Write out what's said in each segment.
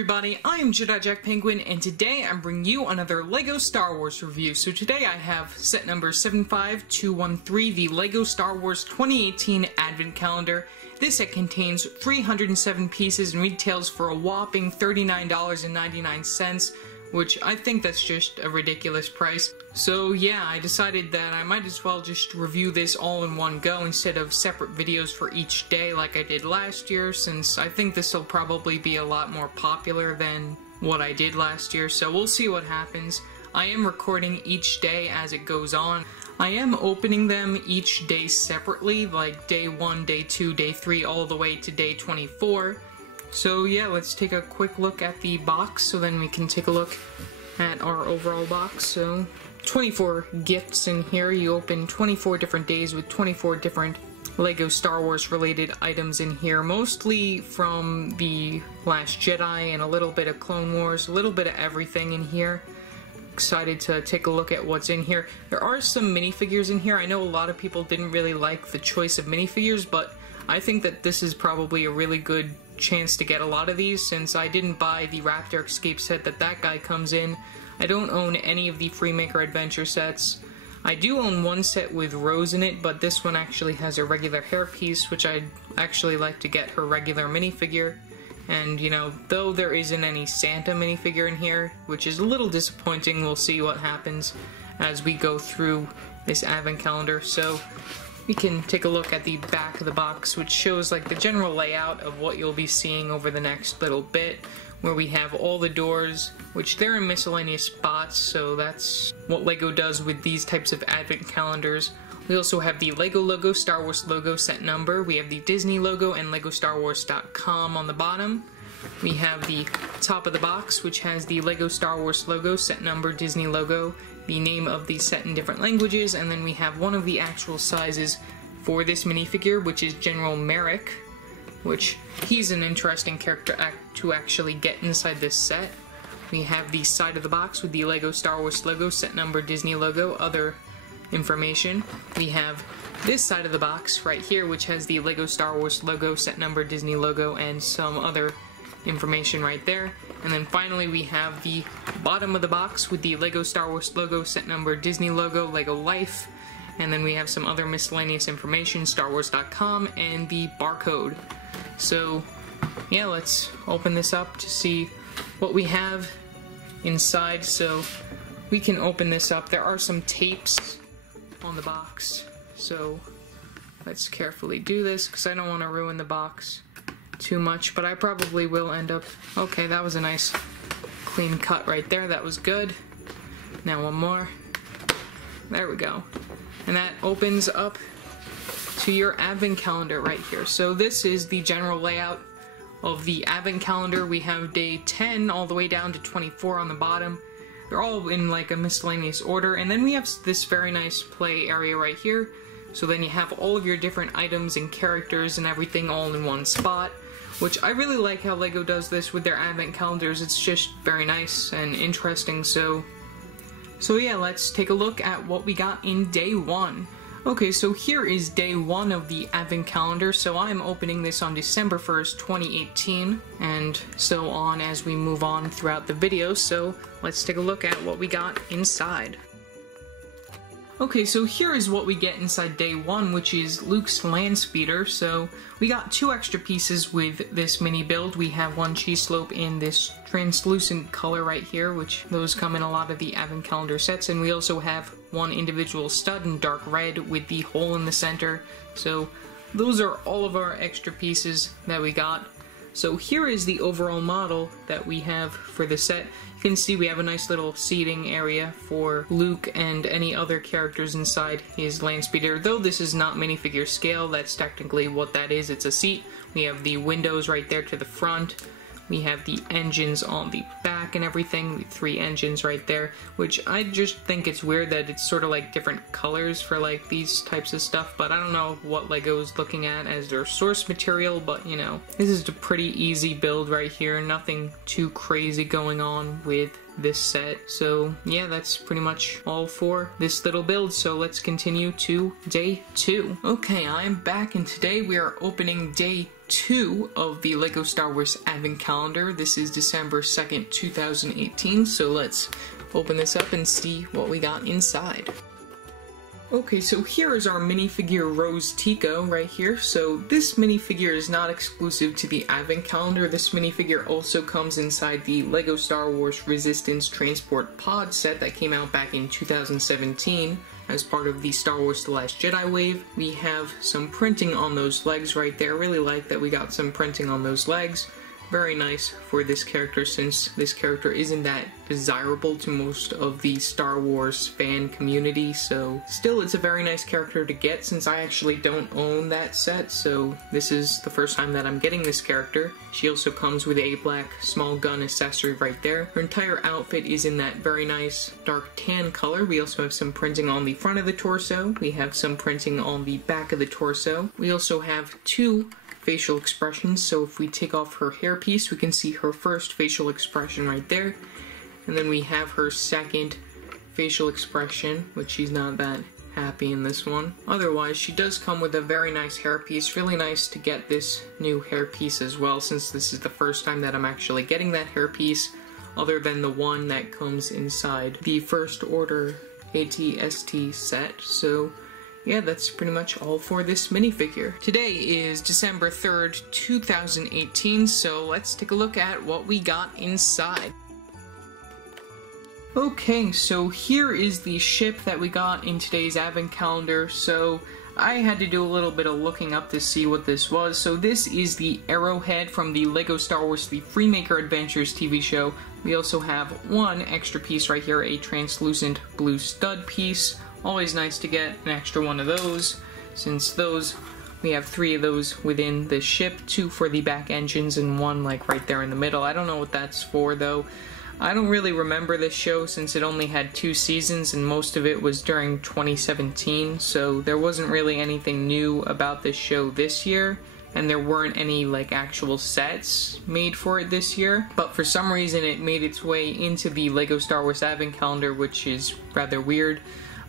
everybody, I am Jedi Jack Penguin, and today I'm bringing you another LEGO Star Wars review. So today I have set number 75213, the LEGO Star Wars 2018 Advent Calendar. This set contains 307 pieces and retails for a whopping $39.99, which I think that's just a ridiculous price. So yeah, I decided that I might as well just review this all in one go instead of separate videos for each day like I did last year, since I think this will probably be a lot more popular than what I did last year, so we'll see what happens. I am recording each day as it goes on. I am opening them each day separately, like day 1, day 2, day 3, all the way to day 24. So yeah, let's take a quick look at the box so then we can take a look at our overall box. So 24 gifts in here. You open 24 different days with 24 different LEGO Star Wars related items in here, mostly from The Last Jedi and a little bit of Clone Wars, a little bit of everything in here. Excited to take a look at what's in here. There are some minifigures in here. I know a lot of people didn't really like the choice of minifigures, but I think that this is probably a really good chance to get a lot of these, since I didn't buy the Raptor Escape set that guy comes in. I don't own any of the Freemaker Adventure sets. I do own one set with Rose in it, but this one actually has a regular hairpiece, which I'd actually like to get her regular minifigure. And, you know, though there isn't any Santa minifigure in here, which is a little disappointing, we'll see what happens as we go through this Advent Calendar. So we can take a look at the back of the box, which shows like the general layout of what you'll be seeing over the next little bit, where we have all the doors, which they're in miscellaneous spots, so that's what LEGO does with these types of Advent calendars. We also have the LEGO logo, Star Wars logo, set number. We have the Disney logo and LEGOStarWars.com on the bottom. We have the top of the box, which has the LEGO Star Wars logo, set number, Disney logo, the name of the set in different languages, and then we have one of the actual sizes for this minifigure, which is General Merrick, which he's an interesting character to actually get inside this set. We have the side of the box with the LEGO Star Wars logo, set number, Disney logo, other information. We have this side of the box right here, which has the LEGO Star Wars logo, set number, Disney logo, and some other information right there. And then finally we have the bottom of the box with the LEGO Star Wars logo, set number, Disney logo, LEGO Life, and then we have some other miscellaneous information, StarWars.com, and the barcode. So yeah, let's open this up to see what we have inside. So we can open this up. There are some tapes on the box, so let's carefully do this because I don't want to ruin the box too much, but I probably will end up... Okay, that was a nice clean cut right there. That was good. Now one more. There we go. And that opens up to your Advent calendar right here. So this is the general layout of the Advent calendar. We have day 10 all the way down to 24 on the bottom. They're all in like a miscellaneous order, and then we have this very nice play area right here. So then you have all of your different items and characters and everything all in one spot, which I really like how LEGO does this with their Advent calendars. It's just very nice and interesting. So yeah, let's take a look at what we got in day 1. Okay, so here is day 1 of the Advent Calendar. So I'm opening this on December 1st, 2018, and so on as we move on throughout the video. So let's take a look at what we got inside. Okay, so here is what we get inside day 1, which is Luke's land speeder. So we got 2 extra pieces with this mini build. We have one cheese slope in this translucent color right here, which those come in a lot of the Advent Calendar sets, and we also have one individual stud in dark red with the hole in the center. So those are all of our extra pieces that we got. So here is the overall model that we have for the set. You can see we have a nice little seating area for Luke and any other characters inside his land speeder. Though this is not minifigure scale, that's technically what that is. It's a seat. We have the windows right there to the front. We have the engines on the back and everything, the 3 engines right there, which I just think it's weird that it's sort of like different colors for like these types of stuff, but I don't know what LEGO is looking at as their source material, but you know, this is a pretty easy build right here, nothing too crazy going on with this set. So yeah, that's pretty much all for this little build, so let's continue to day 2. Okay, I'm back, and today we are opening day 2 of the LEGO Star Wars Advent Calendar. This is December 2nd, 2018, so let's open this up and see what we got inside. Okay, so here is our minifigure Rose Tico right here. So this minifigure is not exclusive to the Advent Calendar. This minifigure also comes inside the LEGO Star Wars Resistance Transport Pod set that came out back in 2017 as part of the Star Wars The Last Jedi wave. We have some printing on those legs right there. Really like that we got some printing on those legs. Very nice for this character, since this character isn't that desirable to most of the Star Wars fan community, so still it's a very nice character to get since I actually don't own that set, so this is the first time that I'm getting this character. She also comes with a black small gun accessory right there. Her entire outfit is in that very nice dark tan color. We also have some printing on the front of the torso. We have some printing on the back of the torso. We also have 2 facial expressions, so if we take off her hairpiece, we can see her first facial expression right there, and then we have her second facial expression, which she's not that happy in this one. Otherwise, she does come with a very nice hairpiece. Really nice to get this new hairpiece as well, since this is the first time that I'm actually getting that hairpiece, other than the one that comes inside the First Order AT-ST set. So yeah, that's pretty much all for this minifigure. Today is December 3rd, 2018, so let's take a look at what we got inside. Okay, so here is the ship that we got in today's Advent Calendar. So I had to do a little bit of looking up to see what this was. So this is the Arrowhead from the LEGO Star Wars The Freemaker Adventures TV show. We also have one extra piece right here, a translucent blue stud piece. Always nice to get an extra one of those, since those, we have 3 of those within the ship, 2 for the back engines and 1 like right there in the middle. I don't know what that's for though. I don't really remember this show since it only had 2 seasons and most of it was during 2017, so there wasn't really anything new about this show this year, and there weren't any like actual sets made for it this year, but for some reason it made its way into the LEGO Star Wars Advent Calendar, which is rather weird.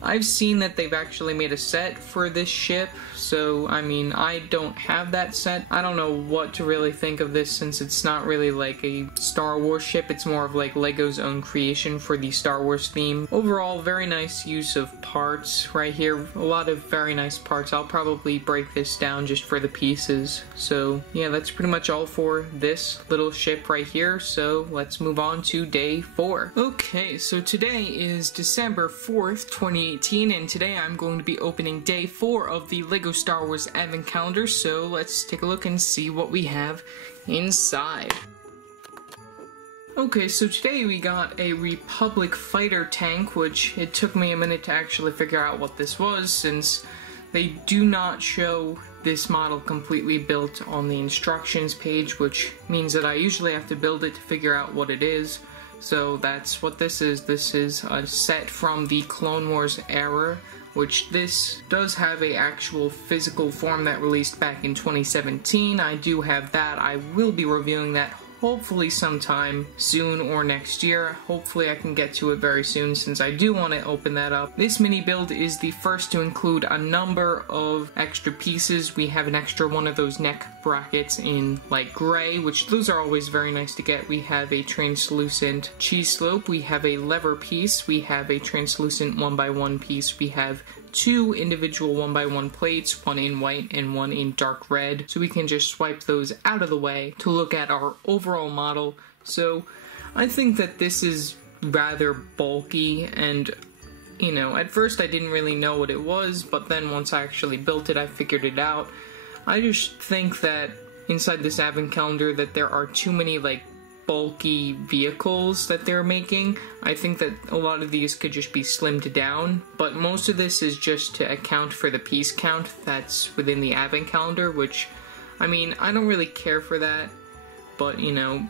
I've seen that they've actually made a set for this ship, so I mean, I don't have that set. I don't know what to really think of this, since it's not really like a Star Wars ship, it's more of like LEGO's own creation for the Star Wars theme. Overall, very nice use of parts right here, a lot of very nice parts. I'll probably break this down just for the pieces. So yeah, that's pretty much all for this little ship right here, so let's move on to day 4. Okay, so today is December 4th, 2018, and today I'm going to be opening day 4 of the LEGO Star Wars Advent Calendar, so let's take a look and see what we have inside. Okay, so today we got a Republic fighter tank, which it took me a minute to actually figure out what this was, since they do not show this model completely built on the instructions page, which means that I usually have to build it to figure out what it is. So that's what this is. This is a set from the Clone Wars era, which this does have a actual physical form that released back in 2017. I do have that. I will be reviewing that hopefully sometime soon or next year. Hopefully I can get to it very soon, since I do want to open that up. This mini build is the first to include a number of extra pieces. We have an extra one of those neck brackets in like gray, which those are always very nice to get. We have a translucent cheese slope, we have a lever piece, we have a translucent 1x1 piece, we have 2 individual 1x1 plates, one in white and one in dark red, so we can just swipe those out of the way to look at our overall model. So I think that this is rather bulky, and you know, at first I didn't really know what it was, but then once I actually built it, I figured it out. I just think that inside this Advent Calendar that there are too many like bulky vehicles that they're making. I think that a lot of these could just be slimmed down, but most of this is just to account for the piece count that's within the Advent Calendar, which, I mean, I don't really care for that, but you know,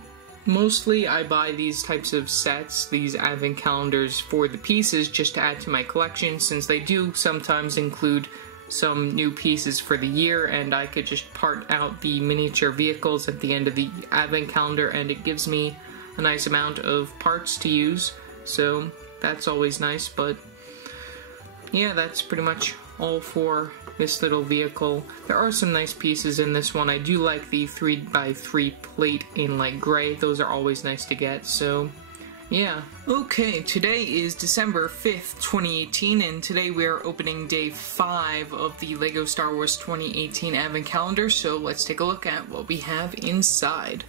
mostly I buy these types of sets, these Advent Calendars, for the pieces just to add to my collection, since they do sometimes include some new pieces for the year, and I could just part out the miniature vehicles at the end of the Advent Calendar, and it gives me a nice amount of parts to use, so that's always nice. But yeah, that's pretty much all for this little vehicle. There are some nice pieces in this one. I do like the 3x3 plate in like gray. Those are always nice to get, so yeah. Okay, today is December 5th, 2018, and today we are opening day 5 of the LEGO Star Wars 2018 Advent Calendar, so let's take a look at what we have inside.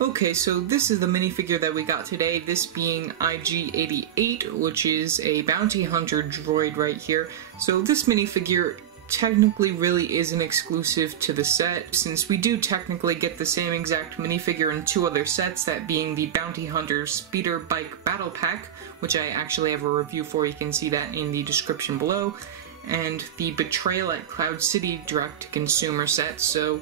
Okay, so this is the minifigure that we got today, this being IG-88, which is a bounty hunter droid right here. So this minifigure technically really isn't exclusive to the set, since we do technically get the same exact minifigure in 2 other sets, that being the Bounty Hunter Speeder Bike Battle Pack, which I actually have a review for, you can see that in the description below, and the Betrayal at Cloud City direct-to-consumer set. So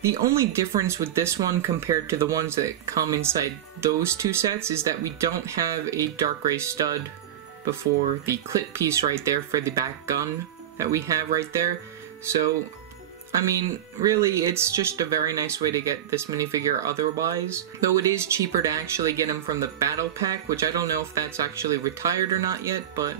the only difference with this one compared to the ones that come inside those 2 sets is that we don't have a dark gray stud before the clip piece right there for the back gun that we have right there. So, I mean, really, it's just a very nice way to get this minifigure otherwise. Though it is cheaper to actually get him from the battle pack, which I don't know if that's actually retired or not yet, but,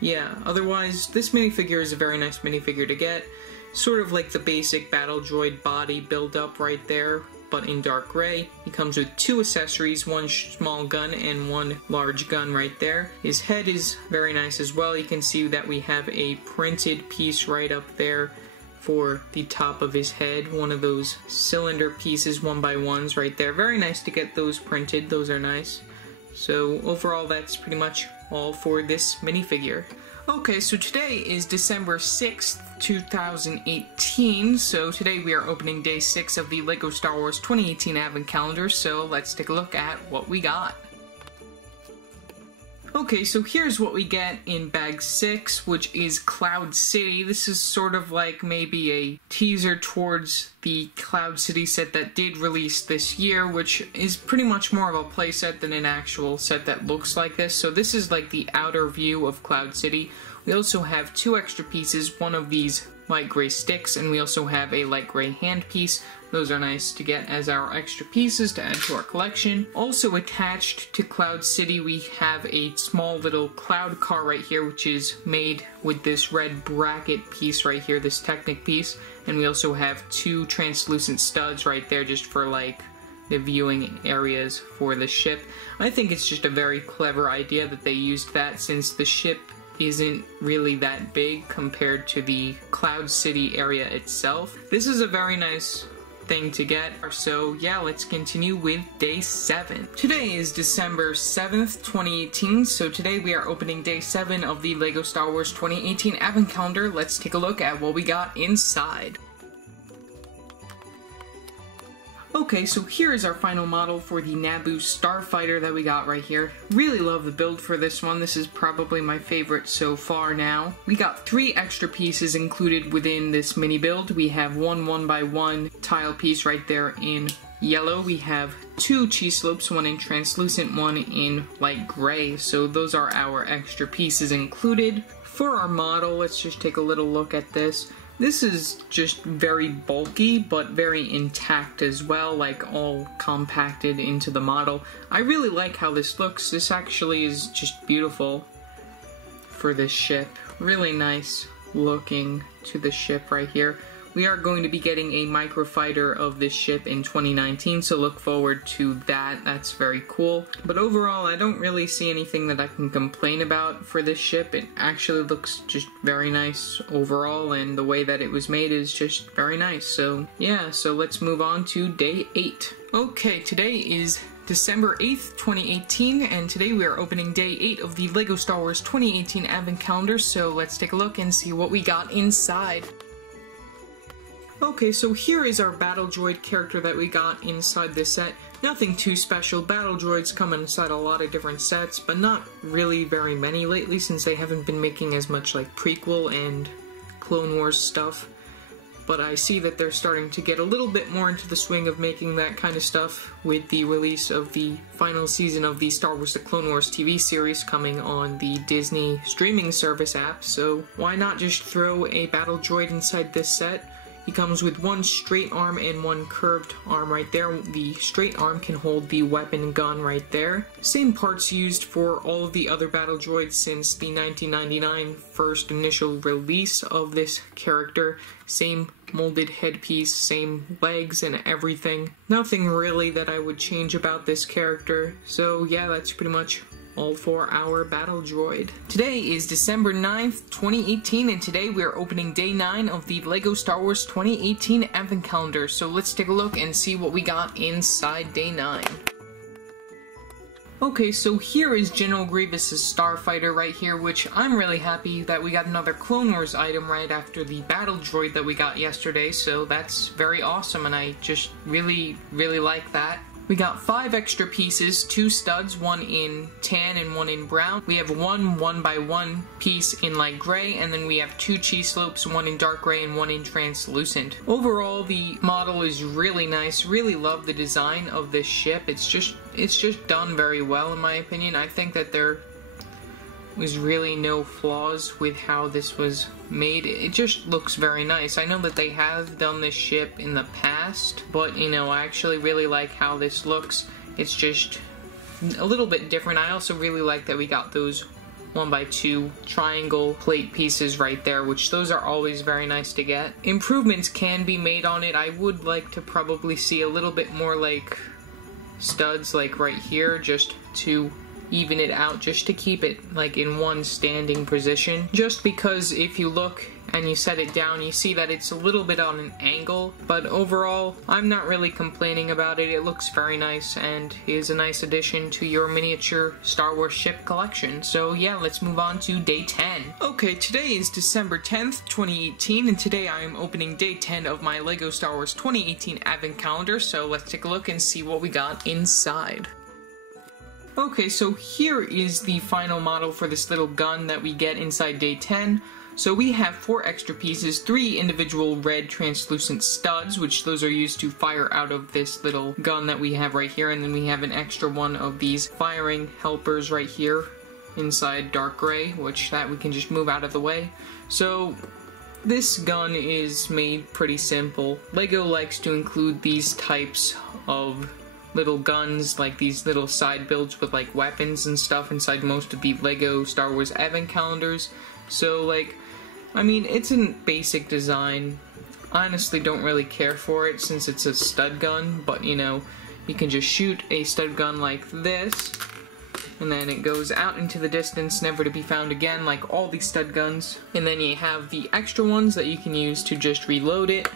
yeah. Otherwise, this minifigure is a very nice minifigure to get. Sort of like the basic battle droid body build-up right there, but in dark gray. He comes with 2 accessories, 1 small gun and 1 large gun right there. His head is very nice as well. You can see that we have a printed piece right up there for the top of his head. One of those cylinder pieces, 1x1s right there. Very nice to get those printed. Those are nice. So overall, that's pretty much all for this minifigure. Okay, so today is December 6th, 2018, so today we are opening day 6 of the LEGO Star Wars 2018 Advent Calendar, so let's take a look at what we got. Okay, so here's what we get in bag 6, which is Cloud City. This is sort of like maybe a teaser towards the Cloud City set that did release this year, which is pretty much more of a playset than an actual set that looks like this. So this is like the outer view of Cloud City. We also have 2 extra pieces, one of these light gray sticks, and we also have a light gray hand piece. Those are nice to get as our extra pieces to add to our collection. Also attached to Cloud City, we have a small little cloud car right here, which is made with this red bracket piece right here, this Technic piece. And we also have 2 translucent studs right there just for like the viewing areas for the ship. I think it's just a very clever idea that they used that, since the ship isn't really that big compared to the Cloud City area itself. This is a very nice thing to get. So yeah, let's continue with day 7. Today is December 7th, 2018, so today we are opening day 7 of the LEGO Star Wars 2018 Advent Calendar. Let's take a look at what we got inside. Okay, so here is our final model for the Naboo Starfighter that we got right here. Really love the build for this one. This is probably my favorite so far now. We got 3 extra pieces included within this mini build. We have 1 1x1 tile piece right there in yellow. We have 2 cheese slopes, 1 in translucent, 1 in light gray. So those are our extra pieces included. For our model, let's just take a little look at this. This is just very bulky, but very intact as well, like all compacted into the model. I really like how this looks. This actually is just beautiful for this ship. Really nice looking to the ship right here. We are going to be getting a microfighter of this ship in 2019, so look forward to that. That's very cool. But overall, I don't really see anything that I can complain about for this ship. It actually looks just very nice overall, and the way that it was made is just very nice. So yeah, so let's move on to day 8. Okay, today is December 8th, 2018, and today we are opening day 8 of the LEGO Star Wars 2018 Advent Calendar, so let's take a look and see what we got inside. Okay, so here is our Battle Droid character that we got inside this set. Nothing too special. Battle Droids come inside a lot of different sets, but not really very many lately, since they haven't been making as much like prequel and Clone Wars stuff. But I see that they're starting to get a little bit more into the swing of making that kind of stuff with the release of the final season of the Star Wars The Clone Wars TV series coming on the Disney streaming service app, so why not just throw a Battle Droid inside this set? He comes with one straight arm and one curved arm right there. The straight arm can hold the weapon gun right there. Same parts used for all of the other battle droids since the 1999 first initial release of this character. Same molded headpiece, same legs and everything. Nothing really that I would change about this character. So yeah, that's pretty much all for our battle droid. Today is December 9th, 2018, and today we are opening day 9 of the LEGO Star Wars 2018 Advent Calendar. So let's take a look and see what we got inside day 9. Okay, so here is General Grievous's Starfighter right here, which I'm really happy that we got another Clone Wars item right after the battle droid that we got yesterday, so that's very awesome, and I just really like that. We got 5 extra pieces, 2 studs, one in tan and one in brown. We have one 1x1 piece in light gray, and then we have 2 cheese slopes, one in dark gray and one in translucent. Overall, the model is really nice. Really love the design of this ship. It's just done very well in my opinion. I think that there was really no flaws with how this was made. It just looks very nice. I know that they have done this ship in the past, but you know, I actually really like how this looks. It's just a little bit different. I also really like that we got those 1x2 triangle plate pieces right there, which those are always very nice to get. Improvements can be made on it. I would like to probably see a little bit more like studs like right here, just to even it out, just to keep it like in one standing position. Just because if you look and you set it down, you see that it's a little bit on an angle, but overall I'm not really complaining about it. It looks very nice and is a nice addition to your miniature Star Wars ship collection. So yeah, let's move on to day 10. Okay, today is December 10th, 2018, and today I am opening day 10 of my LEGO Star Wars 2018 Advent Calendar, so let's take a look and see what we got inside. Okay, so here is the final model for this little gun that we get inside day 10. So we have 4 extra pieces, 3 individual red translucent studs, which those are used to fire out of this little gun that we have right here, and then we have an extra one of these firing helpers right here inside dark gray, which that we can just move out of the way. So this gun is made pretty simple. LEGO likes to include these types of little guns, like these little side builds with like weapons and stuff inside most of the LEGO Star Wars Advent Calendars. So like, I mean, it's a basic design. I honestly don't really care for it since it's a stud gun, but you know, you can just shoot a stud gun like this, and then it goes out into the distance, never to be found again, like all these stud guns. And then you have the extra ones that you can use to just reload it.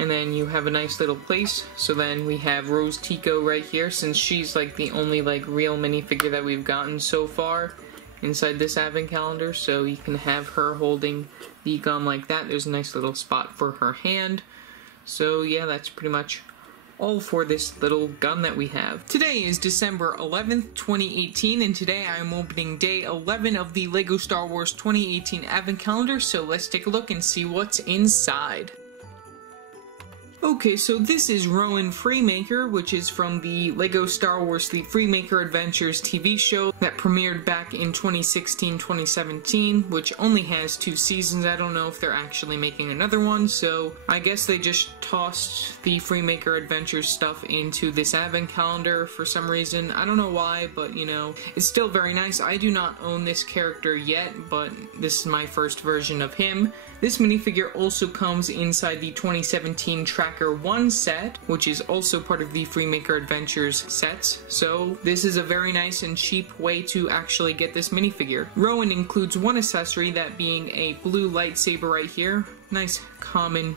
And then you have a nice little place. So then we have Rose Tico right here, since she's like the only like real minifigure that we've gotten so far inside this Advent Calendar. So you can have her holding the gun like that. There's a nice little spot for her hand. So yeah, that's pretty much all for this little gun that we have. Today is December 11th, 2018, and today I am opening day 11 of the LEGO Star Wars 2018 Advent Calendar. So let's take a look and see what's inside. Okay, so this is Rowan Freemaker, which is from the LEGO Star Wars The Freemaker Adventures TV show that premiered back in 2016-2017, which only has 2 seasons. I don't know if they're actually making another one, so I guess they just tossed the Freemaker Adventures stuff into this Advent Calendar for some reason. I don't know why, but you know, it's still very nice. I do not own this character yet, but this is my first version of him. This minifigure also comes inside the 2017 Tracker 1 set, which is also part of the Freemaker Adventures sets, so this is a very nice and cheap way to actually get this minifigure. Rowan includes one accessory, that being a blue lightsaber right here. Nice common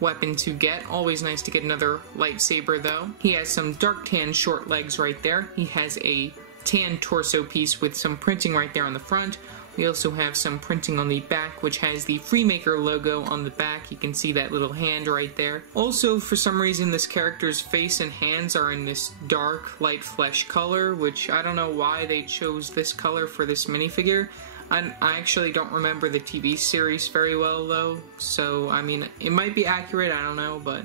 weapon to get. Always nice to get another lightsaber though. He has some dark tan short legs right there. He has a tan torso piece with some printing right there on the front. We also have some printing on the back, which has the Freemaker logo on the back. You can see that little hand right there. Also, for some reason, this character's face and hands are in this dark, light flesh color, which I don't know why they chose this color for this minifigure. I actually don't remember the TV series very well, though, so, I mean, it might be accurate, I don't know, but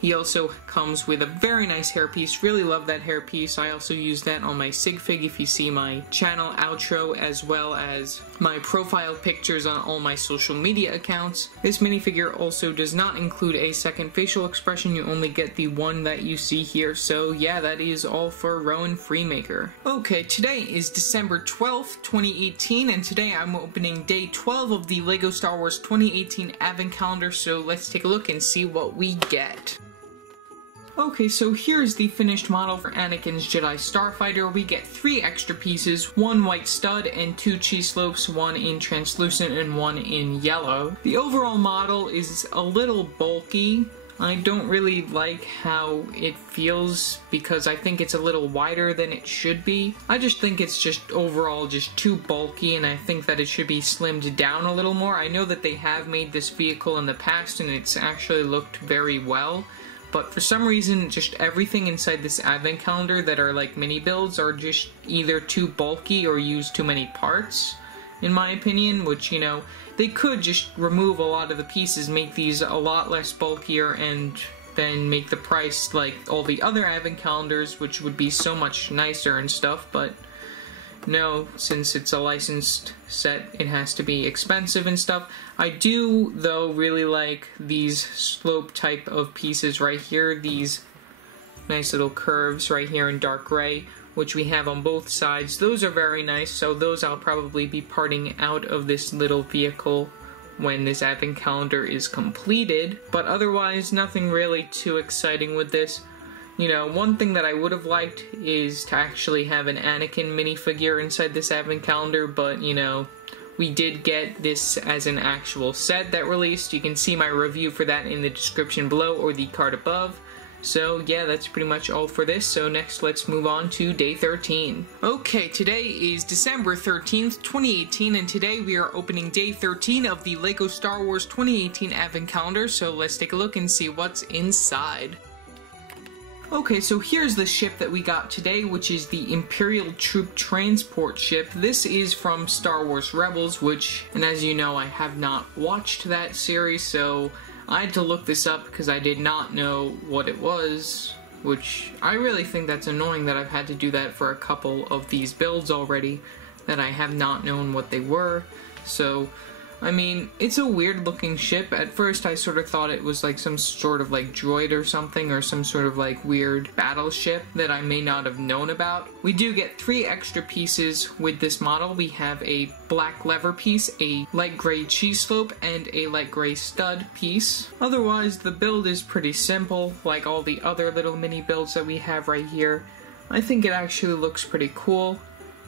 He also comes with a very nice hairpiece. Really love that hairpiece. I also use that on my sig fig if you see my channel outro, as well as my profile pictures on all my social media accounts. This minifigure also does not include a second facial expression. You only get the one that you see here. So yeah, that is all for Rowan Freemaker. Okay, today is December 12th, 2018, and today I'm opening day 12 of the LEGO Star Wars 2018 Advent Calendar, so let's take a look and see what we get. Okay, so here's the finished model for Anakin's Jedi Starfighter. We get 3 extra pieces, 1 white stud and 2 cheese slopes, 1 in translucent and 1 in yellow. The overall model is a little bulky. I don't really like how it feels because I think it's a little wider than it should be. I just think it's just overall just too bulky, and I think that it should be slimmed down a little more. I know that they have made this vehicle in the past and it's actually looked very well. But for some reason, just everything inside this advent calendar that are like mini builds are just either too bulky or use too many parts, in my opinion, which, you know, they could just remove a lot of the pieces, make these a lot less bulkier, and then make the price like all the other advent calendars, which would be so much nicer and stuff, but no, since it's a licensed set, it has to be expensive and stuff. I do, though, really like these slope type of pieces right here, these nice little curves right here in dark gray, which we have on both sides. Those are very nice, so those I'll probably be parting out of this little vehicle when this advent calendar is completed, but otherwise nothing really too exciting with this. You know, one thing that I would have liked is to actually have an Anakin minifigure inside this advent calendar, but, you know, we did get this as an actual set that released. You can see my review for that in the description below or the card above. So yeah, that's pretty much all for this. So next, let's move on to day 13. Okay, today is December 13th, 2018, and today we are opening day 13 of the LEGO Star Wars 2018 Advent Calendar, so let's take a look and see what's inside. Okay, so here's the ship that we got today, which is the Imperial Troop Transport Ship. This is from Star Wars Rebels, which, and as you know, I have not watched that series, so I had to look this up because I did not know what it was, which I really think that's annoying that I've had to do that for a couple of these builds already, that I have not known what they were. So I mean, it's a weird looking ship. At first I sort of thought it was like some sort of like droid or something, or some sort of like weird battleship that I may not have known about. We do get 3 extra pieces with this model. We have a black lever piece, a light gray cheese slope, and a light gray stud piece. Otherwise, the build is pretty simple, like all the other little mini builds that we have right here. I think it actually looks pretty cool.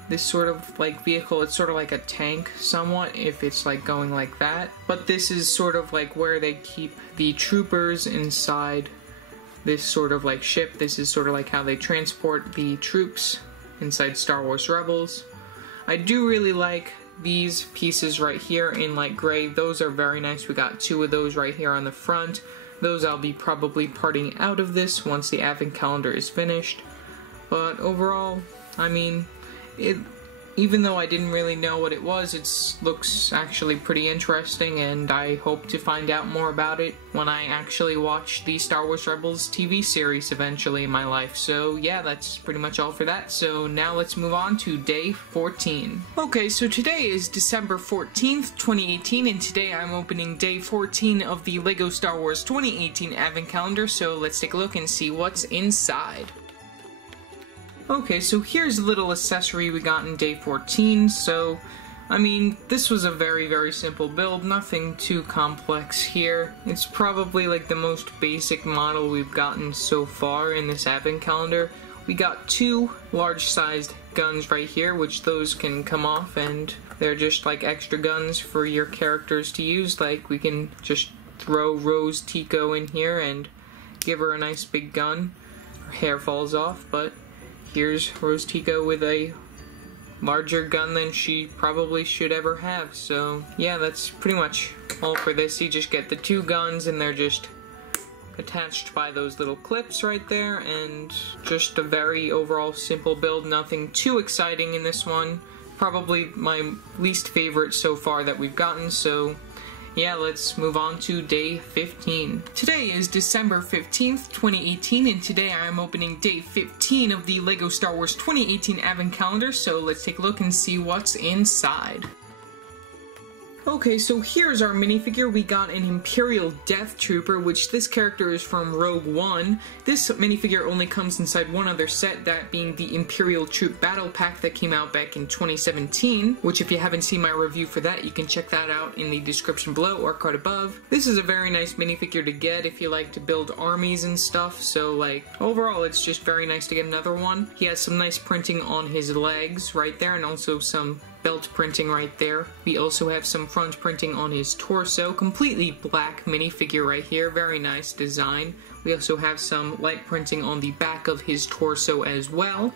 This sort of like vehicle, it's sort of like a tank somewhat if it's like going like that, but this is sort of like where they keep the troopers inside this sort of like ship. This is sort of like how they transport the troops inside Star Wars Rebels. I do really like these pieces right here in light gray. Those are very nice. We got 2 of those right here on the front. Those I'll be probably parting out of this once the advent calendar is finished. But overall, I mean, even though I didn't really know what it was, it looks actually pretty interesting, and I hope to find out more about it when I actually watch the Star Wars Rebels TV series eventually in my life. So yeah, that's pretty much all for that. So now let's move on to day 14. Okay, so today is December 14th, 2018, and today I'm opening day 14 of the LEGO Star Wars 2018 Advent Calendar, so let's take a look and see what's inside. Okay, so here's a little accessory we got in day 14. So, I mean, this was a very, very simple build, nothing too complex here. It's probably like the most basic model we've gotten so far in this advent calendar. We got 2 large-sized guns right here, which those can come off, and they're just like extra guns for your characters to use. Like, we can just throw Rose Tico in here and give her a nice big gun. Her hair falls off, but here's Rose Tico with a larger gun than she probably should ever have. So yeah, that's pretty much all for this. You just get the 2 guns and they're just attached by those little clips right there, and just a very overall simple build. Nothing too exciting in this one. Probably my least favorite so far that we've gotten. So yeah, let's move on to day 15. Today is December 15th, 2018, and today I am opening day 15 of the LEGO Star Wars 2018 Advent Calendar, so let's take a look and see what's inside. Okay, so here's our minifigure. We got an Imperial Death Trooper, which this character is from Rogue One. This minifigure only comes inside one other set, that being the Imperial Troop Battle Pack that came out back in 2017, which if you haven't seen my review for that, you can check that out in the description below or card above. This is a very nice minifigure to get if you like to build armies and stuff, so like, overall it's just very nice to get another one. He has some nice printing on his legs right there, and also some belt printing right there. We also have some front printing on his torso, completely black minifigure right here, very nice design. We also have some light printing on the back of his torso as well.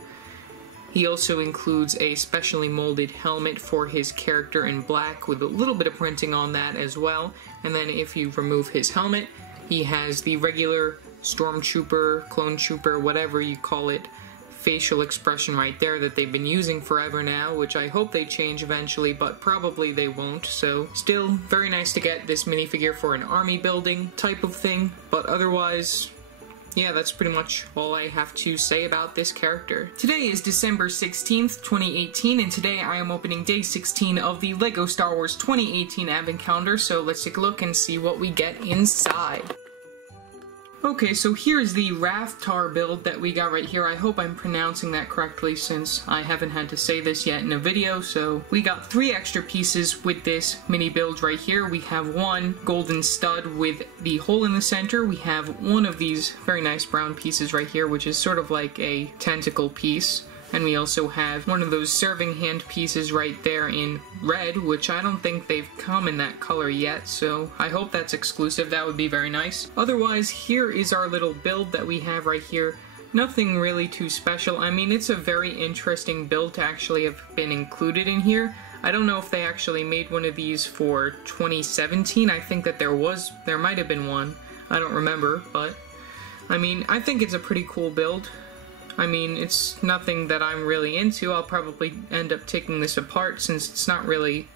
He also includes a specially molded helmet for his character in black with a little bit of printing on that as well. And then if you remove his helmet, he has the regular stormtrooper, clone trooper, whatever you call it, facial expression right there that they've been using forever now, which I hope they change eventually, but probably they won't. So still very nice to get this minifigure for an army building type of thing, but otherwise, yeah, that's pretty much all I have to say about this character. Today is December 16th, 2018, and today I am opening day 16 of the LEGO Star Wars 2018 Advent Calendar, so let's take a look and see what we get inside. Okay, so here's the Raftar build that we got right here. I hope I'm pronouncing that correctly since I haven't had to say this yet in a video. So we got 3 extra pieces with this mini build right here. We have one golden stud with the hole in the center. We have one of these very nice brown pieces right here, which is sort of like a tentacle piece. And we also have one of those serving hand pieces right there in red, which I don't think they've come in that color yet, so I hope that's exclusive. That would be very nice. Otherwise, here is our little build that we have right here. Nothing really too special. I mean, it's a very interesting build to actually have been included in here. I don't know if they actually made one of these for 2017. I think that there might have been one. I don't remember, but I mean, I think it's a pretty cool build. I mean, it's nothing that I'm really into. I'll probably end up taking this apart since it's not really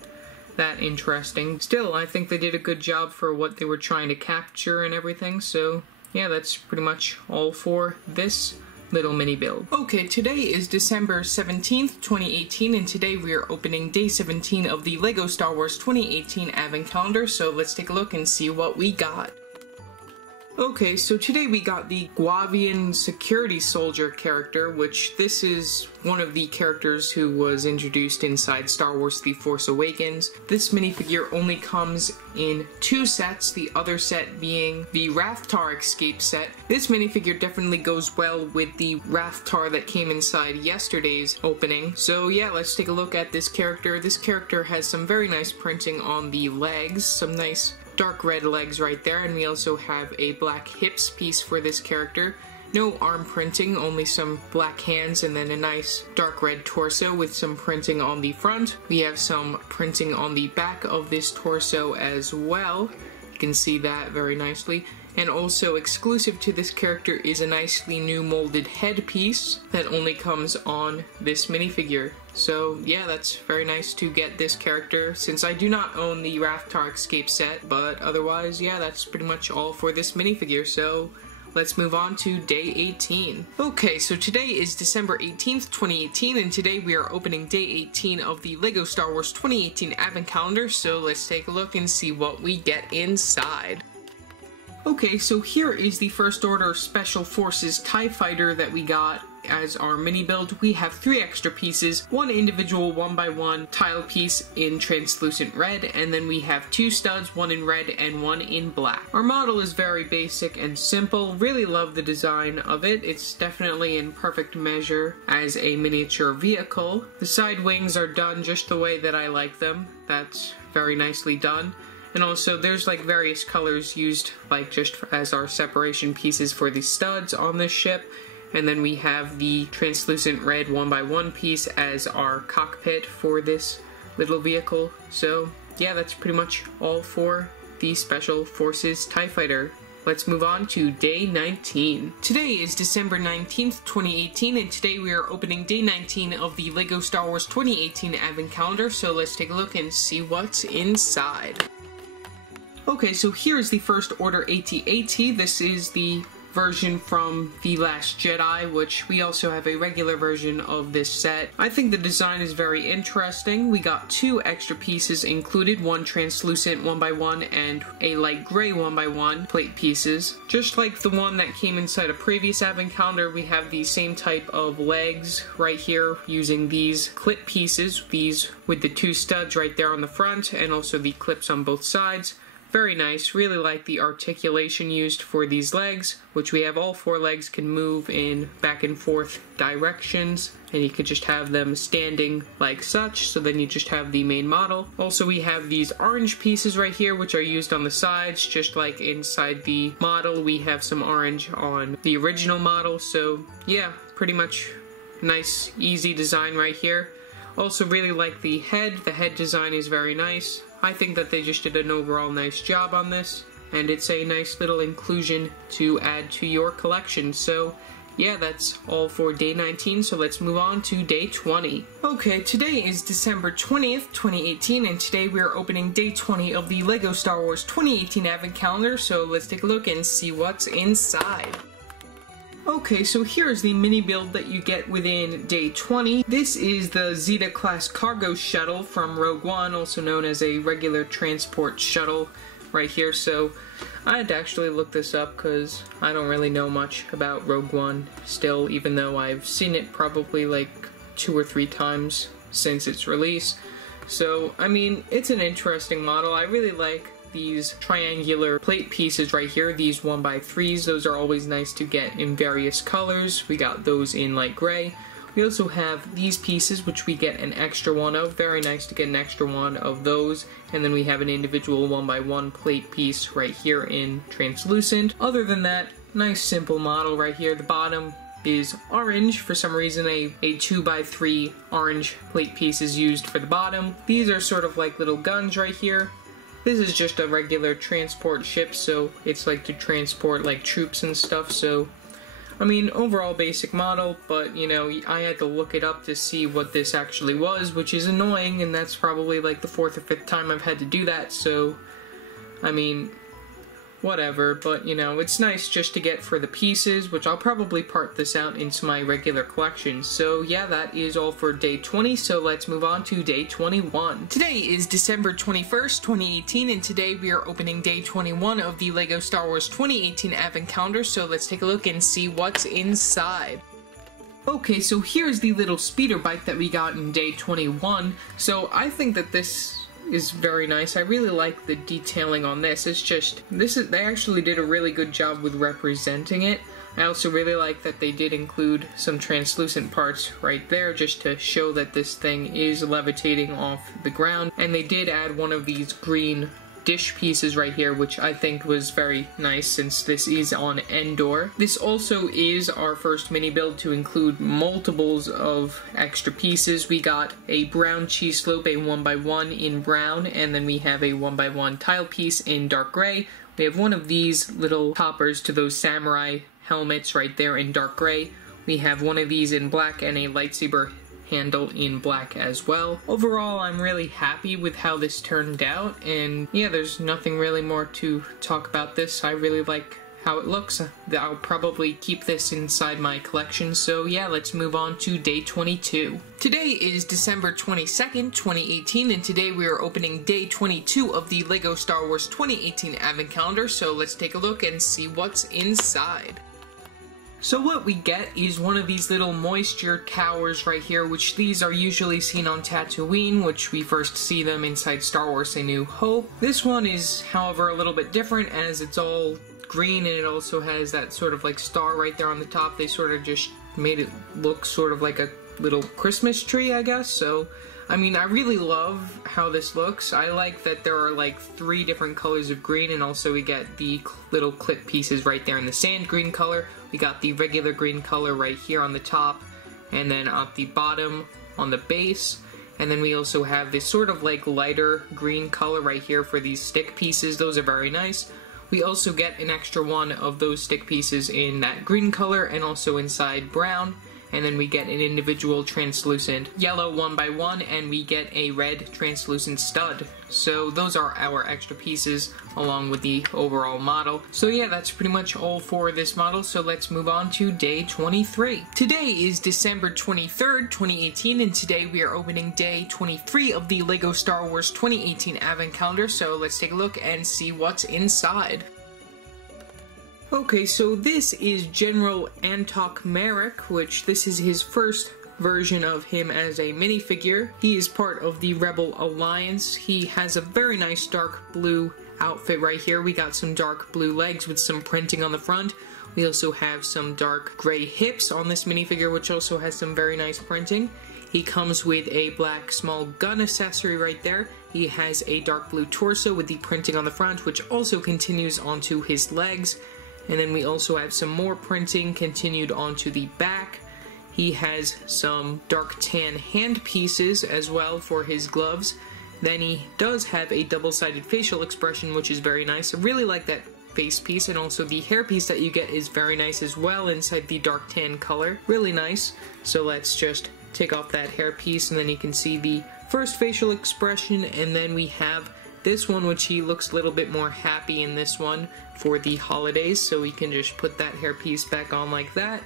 that interesting. Still, I think they did a good job for what they were trying to capture and everything, so yeah, that's pretty much all for this little mini build. Okay, today is December 17th, 2018, and today we are opening day 17 of the LEGO Star Wars 2018 Advent Calendar, so let's take a look and see what we got. Okay, so today we got the Guavian security soldier character, which this is one of the characters who was introduced inside Star Wars The Force Awakens. This minifigure only comes in 2 sets, the other set being the Raftar Escape set. This minifigure definitely goes well with the Raftar that came inside yesterday's opening. So yeah, let's take a look at this character. This character has some very nice printing on the legs, some nice dark red legs right there, and we also have a black hips piece for this character. No arm printing, only some black hands, and then a nice dark red torso with some printing on the front. We have some printing on the back of this torso as well. You can see that very nicely. And also exclusive to this character is a nicely new molded headpiece that only comes on this minifigure. So yeah, that's very nice to get this character since I do not own the Raftar Escape set, but otherwise, yeah, that's pretty much all for this minifigure, so let's move on to day 18. Okay, so today is December 18th, 2018, and today we are opening day 18 of the LEGO Star Wars 2018 Advent Calendar, so let's take a look and see what we get inside. Okay, so here is the First Order Special Forces TIE Fighter that we got as our mini build. We have 3 extra pieces, one individual 1x1 tile piece in translucent red, and then we have 2 studs, one in red and one in black. Our model is very basic and simple. Really love the design of it. It's definitely in perfect measure as a miniature vehicle. The side wings are done just the way that I like them. That's very nicely done. And also there's like various colors used like just as our separation pieces for the studs on this ship. And then we have the translucent red 1x1 piece as our cockpit for this little vehicle. So yeah, that's pretty much all for the Special Forces TIE Fighter. Let's move on to day 19. Today is December 19th, 2018, and today we are opening day 19 of the LEGO Star Wars 2018 Advent Calendar, so let's take a look and see what's inside. Okay, so here is the First Order AT-AT. This is the version from The Last Jedi, which we also have a regular version of this set. I think the design is very interesting. We got 2 extra pieces included, one translucent 1x1 and a light gray 1x1 plate pieces. Just like the one that came inside a previous advent calendar, we have the same type of legs right here using these clip pieces, these with the 2 studs right there on the front and also the clips on both sides. Very nice. Really like the articulation used for these legs, which we have all 4 legs can move in back and forth directions, and you could just have them standing like such, so then you just have the main model. Also, we have these orange pieces right here, which are used on the sides, just like inside the model. We have some orange on the original model, so yeah, pretty much nice, easy design right here. Also really like the head. The head design is very nice. I think that they just did an overall nice job on this, and it's a nice little inclusion to add to your collection. So yeah, that's all for day 19, so let's move on to day 20. Okay, today is December 20th, 2018, and today we are opening day 20 of the LEGO Star Wars 2018 Advent Calendar, so let's take a look and see what's inside. Okay, so here is the mini build that you get within day 20. This is the Zeena class cargo shuttle from Rogue One, also known as a regular transport shuttle right here. So I had to actually look this up because I don't really know much about Rogue One still, even though I've seen it probably like 2 or 3 times since its release. So, I mean, it's an interesting model. I really like these triangular plate pieces right here, these 1x3s. Those are always nice to get in various colors. We got those in light gray. We also have these pieces, which we get an extra one of. Very nice to get an extra one of those. And then we have an individual 1x1 plate piece right here in translucent. Other than that, nice simple model right here. The bottom is orange. For some reason, a 2x3 orange plate piece is used for the bottom. These are sort of like little guns right here. This is just a regular transport ship, so it's like to transport like troops and stuff. So I mean, overall basic model, but you know, I had to look it up to see what this actually was, which is annoying, and that's probably like the 4th or 5th time I've had to do that. So I mean, whatever, but you know, it's nice just to get for the pieces, which I'll probably part this out into my regular collection. So yeah, that is all for day 20, so let's move on to day 21. Today is December 21st, 2018, and today we are opening day 21 of the LEGO Star Wars 2018 Advent Calendar, so let's take a look and see what's inside. Okay, so here's the little speeder bike that we got in day 21, so I think that this is very nice. I really like the detailing on this. It's just, they actually did a really good job with representing it. I also really like that they did include some translucent parts right there just to show that this thing is levitating off the ground. And they did add one of these green dish pieces right here, which I think was very nice since this is on Endor. This also is our first mini build to include multiples of extra pieces. We got a brown cheese slope, a 1x1 in brown, and then we have a 1x1 tile piece in dark gray. We have one of these little toppers to those samurai helmets right there in dark gray. We have one of these in black and a lightsaber handle in black as well. Overall, I'm really happy with how this turned out, and yeah, there's nothing really more to talk about this. I really like how it looks. I'll probably keep this inside my collection, so yeah, let's move on to day 22. Today is December 22nd, 2018, and today we are opening day 22 of the LEGO Star Wars 2018 Advent Calendar, so let's take a look and see what's inside. So what we get is one of these little moisture towers right here, which these are usually seen on Tatooine, which we first see them inside Star Wars A New Hope. This one is, however, a little bit different as it's all green and it also has that sort of like star right there on the top. They sort of just made it look sort of like a little Christmas tree, I guess. So I mean, I really love how this looks. I like that there are like 3 different colors of green, and also we get the little clip pieces right there in the sand green color. We got the regular green color right here on the top, and then at the bottom on the base. And then we also have this sort of like lighter green color right here for these stick pieces. Those are very nice. We also get an extra one of those stick pieces in that green color and also inside brown. and then we get an individual translucent yellow 1x1, and we get a red translucent stud. So those are our extra pieces along with the overall model. So yeah, that's pretty much all for this model, so let's move on to day 23. Today is December 23rd, 2018, and today we are opening day 23 of the LEGO Star Wars 2018 Advent Calendar, so let's take a look and see what's inside. Okay, so this is General Antok Merrick, which this is his first version of him as a minifigure. He is part of the Rebel Alliance. He has a very nice dark blue outfit right here. We got some dark blue legs with some printing on the front. We also have some dark gray hips on this minifigure, which also has some very nice printing. He comes with a black small gun accessory right there. He has a dark blue torso with the printing on the front, which also continues onto his legs. And then we also have some more printing continued onto the back. He has some dark tan hand pieces as well for his gloves. Then he does have a double-sided facial expression, which is very nice. I really like that face piece, and also the hair piece that you get is very nice as well inside the dark tan color. Really nice. So let's just take off that hair piece, and then you can see the first facial expression, and then we have this one, which he looks a little bit more happy in this one for the holidays, so we can just put that hair piece back on like that.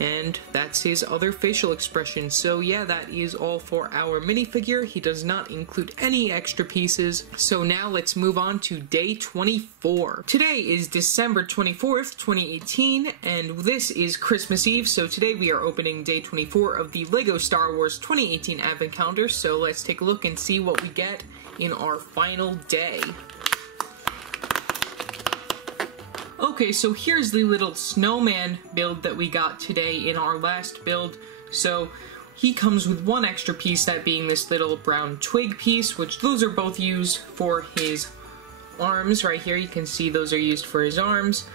And that's his other facial expression. So yeah, that is all for our minifigure. He does not include any extra pieces. So now let's move on to day 24. Today is December 24th, 2018, and this is Christmas Eve. So today we are opening day 24 of the LEGO Star Wars 2018 Advent Calendar. So let's take a look and see what we get in our final day. Okay, so here's the little snowman build that we got today in our last build. So he comes with one extra piece, that being this little brown twig piece, which those are both used for his arms right here. You can see those are used for his arms.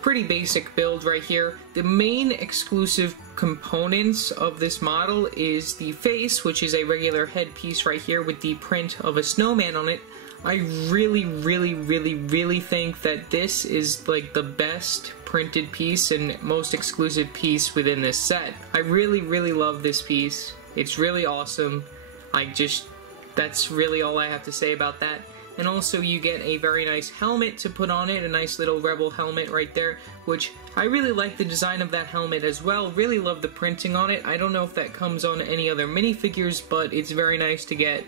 Pretty basic build right here. The main exclusive components of this model is the face, which is a regular head piece right here with the print of a snowman on it. I really think that this is like the best printed piece and most exclusive piece within this set. I really love this piece. It's really awesome. That's really all I have to say about that. And also you get a very nice helmet to put on it, a nice little Rebel helmet right there, which I really like the design of that helmet as well. Really love the printing on it. I don't know if that comes on any other minifigures, but it's very nice to get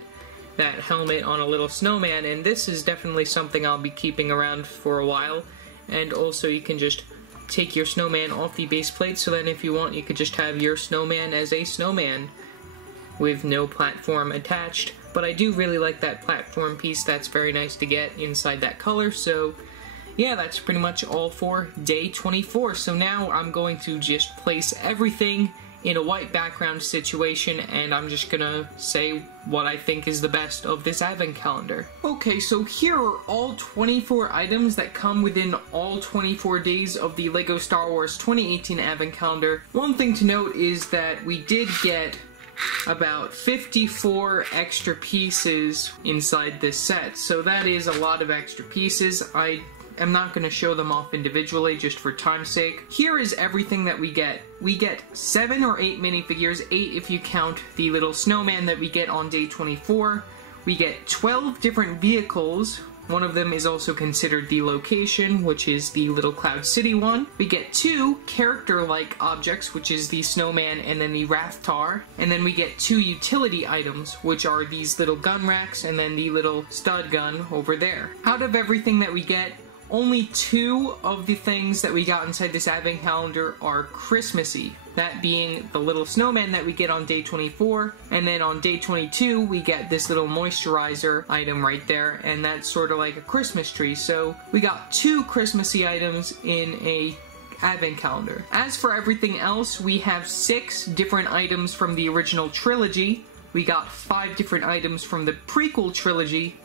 that helmet on a little snowman, and this is definitely something I'll be keeping around for a while. And also you can just take your snowman off the base plate, so then if you want you could just have your snowman as a snowman with no platform attached. But I do really like that platform piece. That's very nice to get inside that color. So yeah, that's pretty much all for day 24. So now I'm going to just place everything in a white background situation, and I'm just gonna say what I think is the best of this advent calendar. Okay, so here are all 24 items that come within all 24 days of the LEGO Star Wars 2018 advent calendar. One thing to note is that we did get about 54 extra pieces inside this set, so that is a lot of extra pieces. I'm not going to show them off individually just for time's sake. Here is everything that we get. We get 7 or 8 minifigures, 8 if you count the little snowman that we get on day 24. We get 12 different vehicles. One of them is also considered the location, which is the little Cloud City one. We get 2 character-like objects, which is the snowman and then the Rathtar. And then we get 2 utility items, which are these little gun racks and then the little stud gun over there. Out of everything that we get, only 2 of the things that we got inside this advent calendar are Christmassy. That being the little snowman that we get on day 24, and then on day 22 we get this little moisturizer item right there, and that's sort of like a Christmas tree. So we got 2 Christmassy items in a advent calendar. As for everything else, we have 6 different items from the original trilogy. We got 5 different items from the prequel trilogy.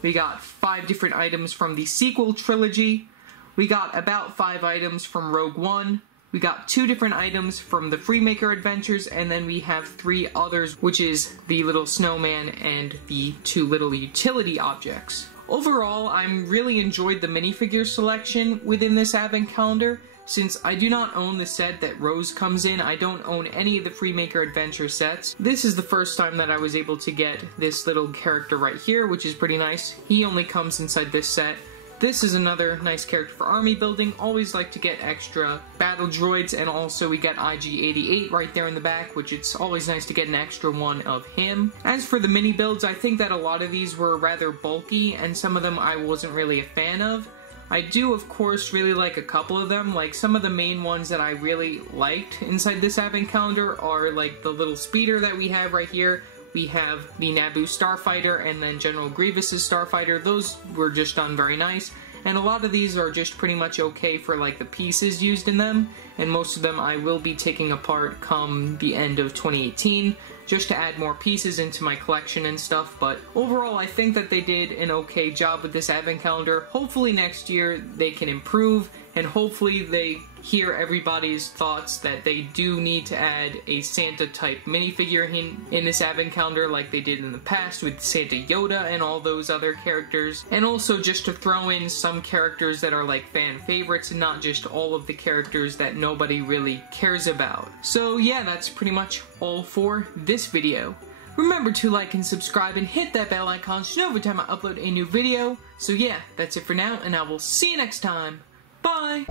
We got 5 different items from the sequel trilogy. We got about 5 items from Rogue One. We got 2 different items from the Freemaker Adventures, and then we have 3 others, which is the little snowman and the 2 little utility objects. Overall, I'm really enjoyed the minifigure selection within this advent calendar. Since I do not own the set that Rose comes in, I don't own any of the Freemaker Adventure sets. This is the first time that I was able to get this little character right here, which is pretty nice. He only comes inside this set. This is another nice character for army building. Always like to get extra battle droids, and also we get IG-88 right there in the back, which it's always nice to get an extra one of him. As for the mini builds, I think that a lot of these were rather bulky, and some of them I wasn't really a fan of. I do, of course, really like a couple of them. Like, some of the main ones that I really liked inside this advent calendar are like the little speeder that we have right here. We have the Naboo Starfighter and then General Grievous's Starfighter. Those were just done very nice. And a lot of these are just pretty much okay for like the pieces used in them. And most of them I will be taking apart come the end of 2018. Just to add more pieces into my collection and stuff, but overall I think that they did an okay job with this advent calendar. Hopefully next year they can improve, and hopefully they hear everybody's thoughts that they do need to add a Santa type minifigure in this advent calendar like they did in the past with Santa Yoda and all those other characters, and also just to throw in some characters that are like fan favorites and not just all of the characters that nobody really cares about. So yeah, that's pretty much all for this video. Remember to like and subscribe and hit that bell icon so you know every time I upload a new video. So yeah, that's it for now, and I will see you next time. Bye!